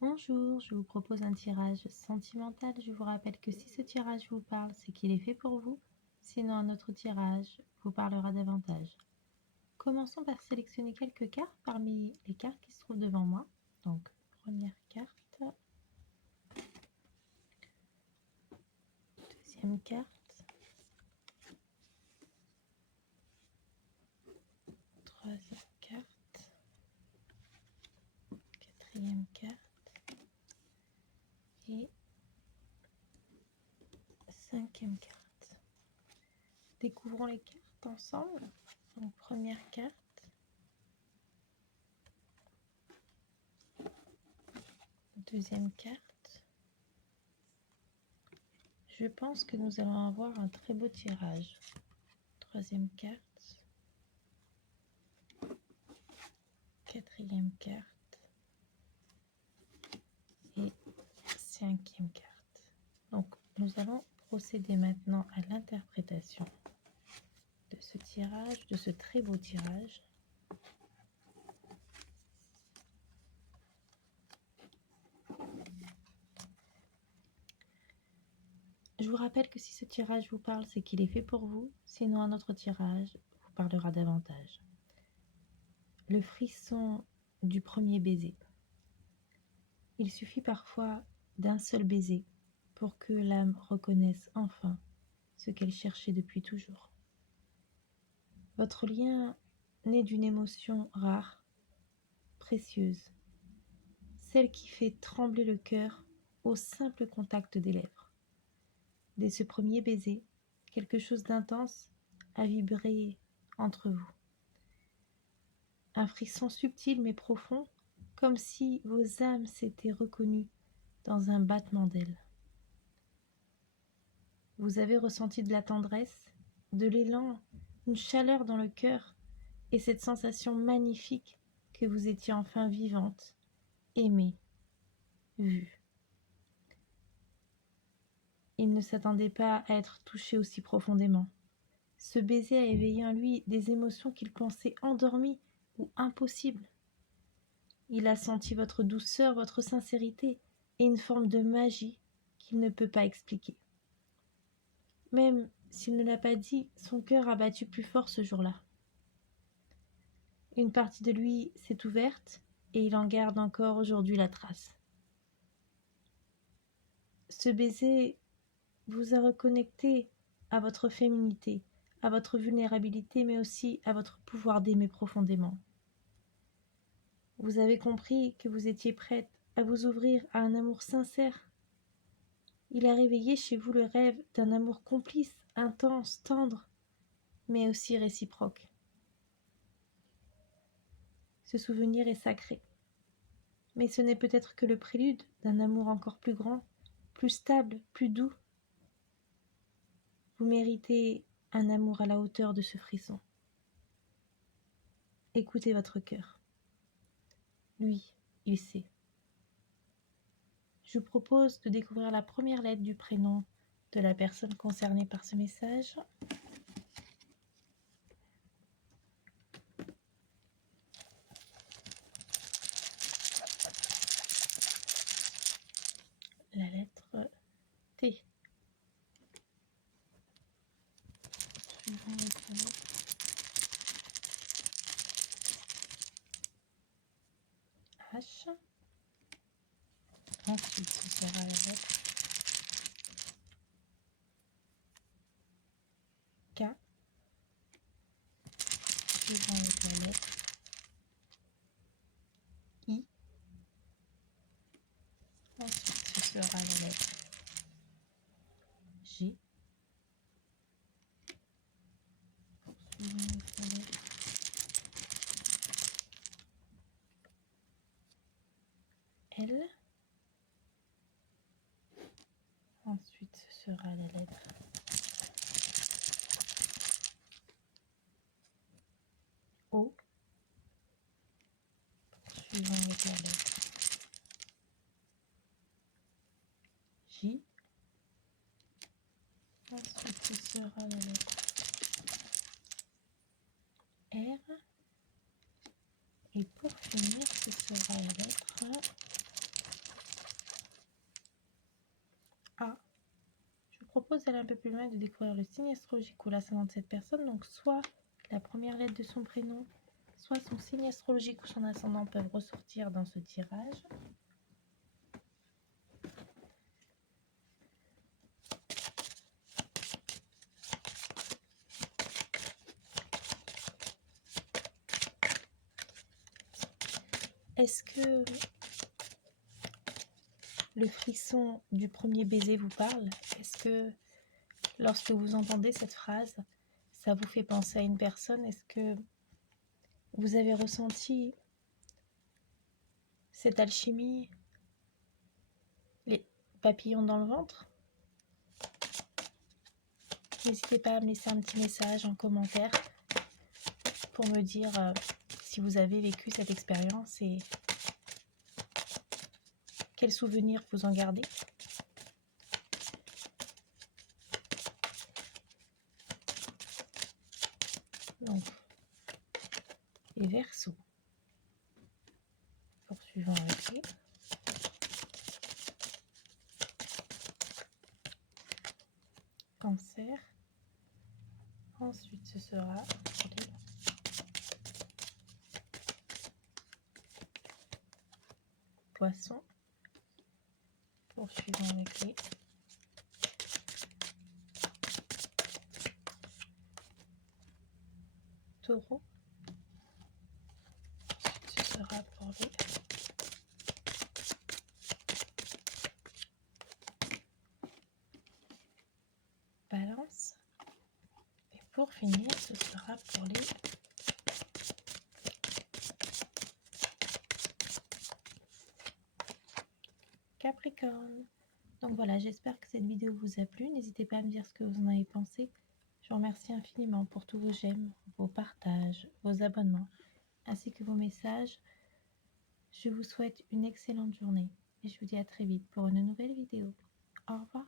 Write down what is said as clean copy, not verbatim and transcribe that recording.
Bonjour, je vous propose un tirage sentimental. Je vous rappelle que si ce tirage vous parle, c'est qu'il est fait pour vous. Sinon, un autre tirage vous parlera davantage. Commençons par sélectionner quelques cartes parmi les cartes qui se trouvent devant moi. Donc, première carte, deuxième carte, troisième carte, quatrième carte et cinquième carte. Découvrons les cartes ensemble. Donc, première carte, deuxième carte. Je pense que nous allons avoir un très beau tirage. Troisième carte, quatrième carte et cinquième carte. Donc, nous allons procéder maintenant à l'interprétation de ce tirage, de ce très beau tirage. Je vous rappelle que si ce tirage vous parle, c'est qu'il est fait pour vous. Sinon, un autre tirage vous parlera davantage. Le frisson du premier baiser. Il suffit parfois d'un seul baiser pour que l'âme reconnaisse enfin ce qu'elle cherchait depuis toujours. Votre lien naît d'une émotion rare, précieuse, celle qui fait trembler le cœur au simple contact des lèvres. Dès ce premier baiser, quelque chose d'intense a vibré entre vous. Un frisson subtil mais profond, comme si vos âmes s'étaient reconnues dans un battement d'ailes. Vous avez ressenti de la tendresse, de l'élan, une chaleur dans le cœur et cette sensation magnifique que vous étiez enfin vivante, aimée, vue. Il ne s'attendait pas à être touché aussi profondément. Ce baiser a éveillé en lui des émotions qu'il pensait endormies ou impossibles. Il a senti votre douceur, votre sincérité et une forme de magie qu'il ne peut pas expliquer. Même s'il ne l'a pas dit, son cœur a battu plus fort ce jour-là. Une partie de lui s'est ouverte et il en garde encore aujourd'hui la trace. Ce baiser vous a reconnecté à votre féminité, à votre vulnérabilité, mais aussi à votre pouvoir d'aimer profondément. Vous avez compris que vous étiez prête à vous ouvrir à un amour sincère. Il a réveillé chez vous le rêve d'un amour complice, intense, tendre, mais aussi réciproque. Ce souvenir est sacré. Mais ce n'est peut-être que le prélude d'un amour encore plus grand, plus stable, plus doux. Vous méritez un amour à la hauteur de ce frisson. Écoutez votre cœur. Lui, il sait. Je vous propose de découvrir la première lettre du prénom de la personne concernée par ce message. La lettre T. Suivant le prénom. H. Ensuite, ce sera la lettre K. Suivant la lettre I. Ensuite, ce sera la lettre J. Suivant la lettre L. Ensuite, ce sera la lettre O. Suivant avec la lettre J. Ensuite, ce sera la lettre R. Et pour finir, ce sera la lettre A. Je vous propose d'aller un peu plus loin et de découvrir le signe astrologique ou l'ascendant de cette personne. Donc soit la première lettre de son prénom, soit son signe astrologique ou son ascendant peuvent ressortir dans ce tirage. Est-ce que le frisson du premier baiser vous parle? Est-ce que lorsque vous entendez cette phrase, ça vous fait penser à une personne? Est-ce que vous avez ressenti cette alchimie, les papillons dans le ventre? N'hésitez pas à me laisser un petit message en commentaire pour me dire si vous avez vécu cette expérience et quels souvenirs vous en gardez. Donc, les Verseaux. Poursuivons avec les Cancer. Ensuite, ce sera les Poissons. Poursuivons avec les Taureaux. Ensuite, ce sera pour les Balances. Et pour finir, ce sera pour les Capricorne. Donc voilà, j'espère que cette vidéo vous a plu. N'hésitez pas à me dire ce que vous en avez pensé. Je vous remercie infiniment pour tous vos j'aime, vos partages, vos abonnements, ainsi que vos messages. Je vous souhaite une excellente journée et je vous dis à très vite pour une nouvelle vidéo. Au revoir.